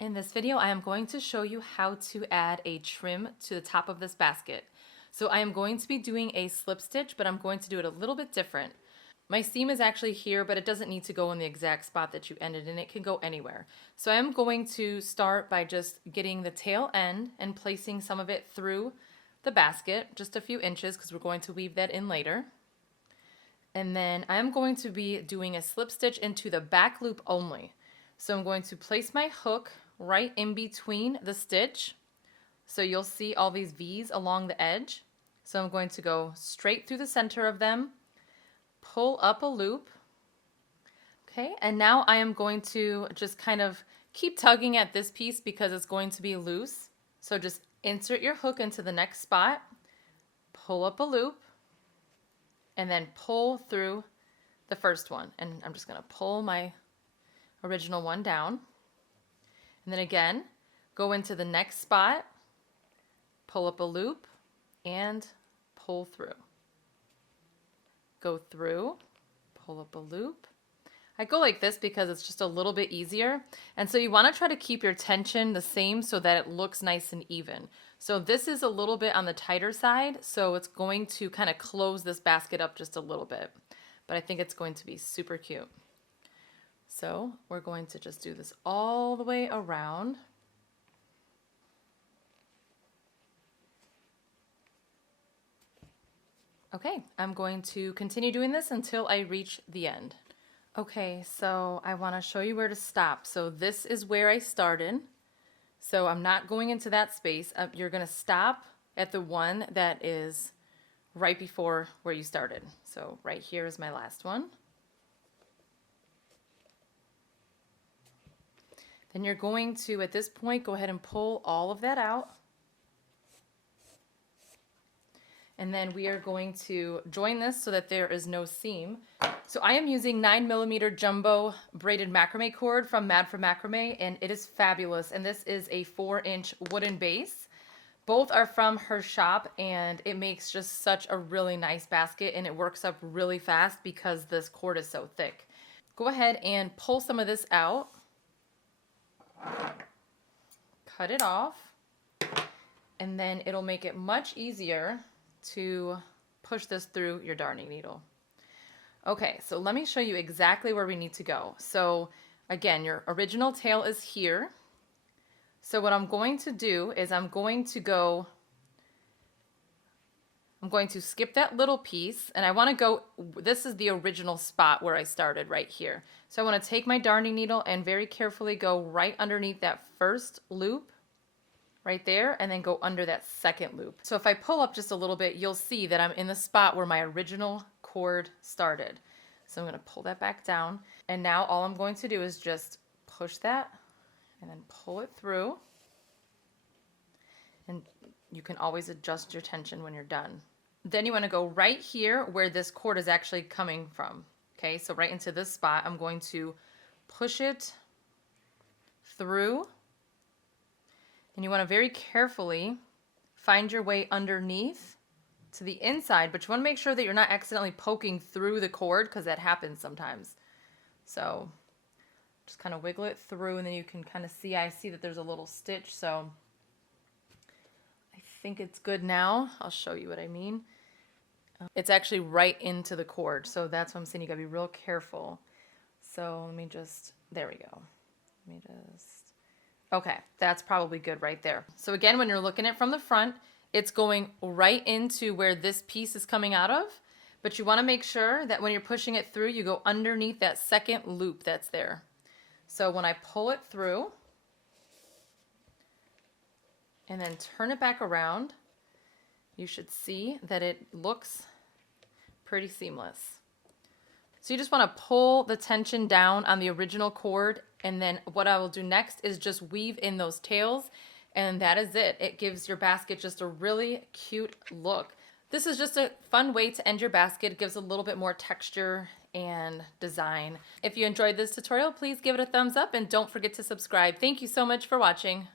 In this video, I am going to show you how to add a trim to the top of this basket. So I am going to be doing a slip stitch, but I'm going to do it a little bit different. My seam is actually here, but it doesn't need to go in the exact spot that you ended, and it can go anywhere. So I am going to start by just getting the tail end and placing some of it through the basket, just a few inches, because we're going to weave that in later. And then I'm going to be doing a slip stitch into the back loop only. So I'm going to place my hook right in between the stitch. So you'll see all these V's along the edge. So I'm going to go straight through the center of them, pull up a loop. Okay, and now I am going to just kind of keep tugging at this piece because it's going to be loose. So just insert your hook into the next spot, pull up a loop, and then pull through the first one. And I'm just going to pull my original one down. And then again, go into the next spot, pull up a loop, and pull through. Go through, pull up a loop. I go like this because it's just a little bit easier. And so you want to try to keep your tension the same so that it looks nice and even. So this is a little bit on the tighter side, so it's going to kind of close this basket up just a little bit. But I think it's going to be super cute. So we're going to just do this all the way around. Okay, I'm going to continue doing this until I reach the end. Okay, so I want to show you where to stop. So this is where I started. So I'm not going into that space. You're going to stop at the one that is right before where you started. So right here is my last one. Then you're going to, at this point, go ahead and pull all of that out. And then we are going to join this so that there is no seam. So I am using 9mm jumbo braided macrame cord from Mad for Macrame, and it is fabulous. And this is a 4-inch wooden base. Both are from her shop, and it makes just such a really nice basket, and it works up really fast because this cord is so thick. Go ahead and pull some of this out. Cut it off, and then it'll make it much easier to push this through your darning needle. Okay, so let me show you exactly where we need to go. So again, your original tail is here. So what I'm going to do is I'm going to skip that little piece, and I want to go, this is the original spot where I started right here. So I want to take my darning needle and very carefully go right underneath that first loop right there, and then go under that second loop. So if I pull up just a little bit, you'll see that I'm in the spot where my original cord started. So I'm going to pull that back down, and now all I'm going to do is just push that and then pull it through. And you can always adjust your tension when you're done. Then you want to go right here where this cord is actually coming from. Okay, so right into this spot, I'm going to push it through. And you want to very carefully find your way underneath to the inside, but you want to make sure that you're not accidentally poking through the cord, because that happens sometimes. So just kind of wiggle it through, and then you can kind of see, I see that there's a little stitch, so I think it's good now. I'll show you what I mean. It's actually right into the cord, so that's what I'm saying. You gotta be real careful. So let me just, there we go. Let me just, okay, that's probably good right there. So again, when you're looking at it from the front, it's going right into where this piece is coming out of, but you wanna make sure that when you're pushing it through, you go underneath that second loop that's there. So when I pull it through, and then turn it back around, you should see that it looks pretty seamless. So you just want to pull the tension down on the original cord, and then what I will do next is just weave in those tails, and that is it. It gives your basket just a really cute look. This is just a fun way to end your basket. It gives a little bit more texture and design. If you enjoyed this tutorial, please give it a thumbs up and don't forget to subscribe. Thank you so much for watching.